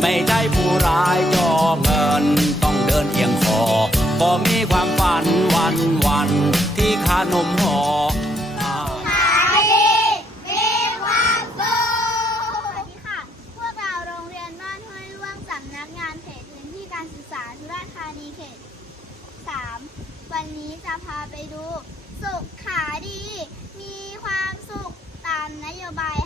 ไม่ใช่ผู้ร้ายก็เงิน ต้องเดินเอียงคอก็มีความฝันวันวันที่ขานมหอขาดีมีความสุขสวัสดีค่ะ พวกเราโรงเรียนบ้านห้วยล่วงสำนักงานเขตพื้นที่การศึกษาสุราธานีเขต 3 วันนี้จะพาไปดู สุขขาดี มีความสุขตามนโยบาย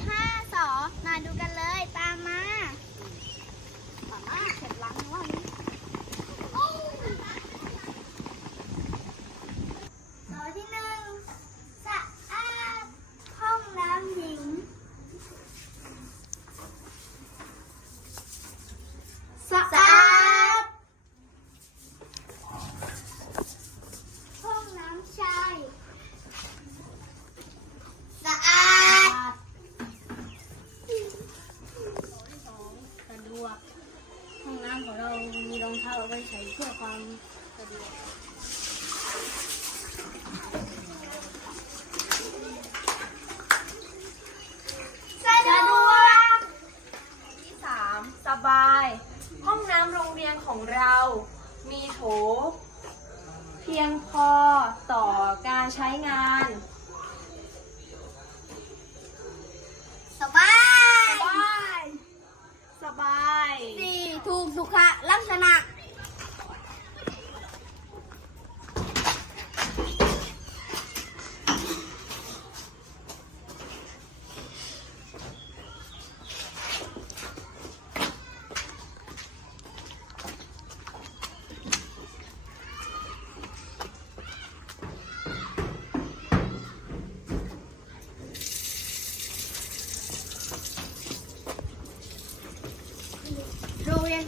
เรามีรองเท้าไว้ใช้เพื่อความสะดวกสะดวกที่สามสบาย ห้องน้ำโรงเรียนของเรา มีโถ เพียงพอต่อการใช้งาน สบาย สบาย สบาย สี่ถูก สุขลักษณะ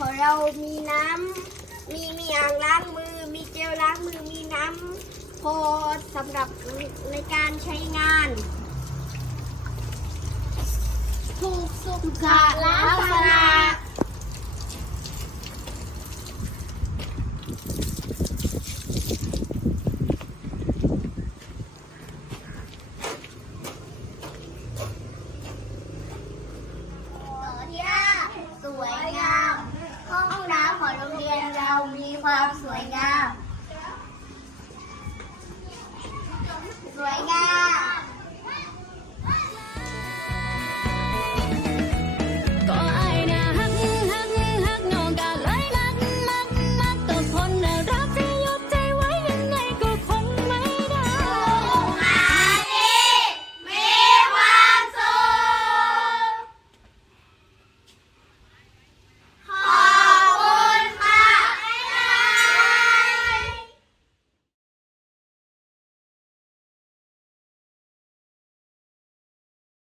ของเรามีน้ำ มีมีอ่างล้างมือ มีเจลล้างมือ มีน้ำพอสำหรับในการใช้งาน ถูกสุขลักษ ความสวยงาม สวยงาม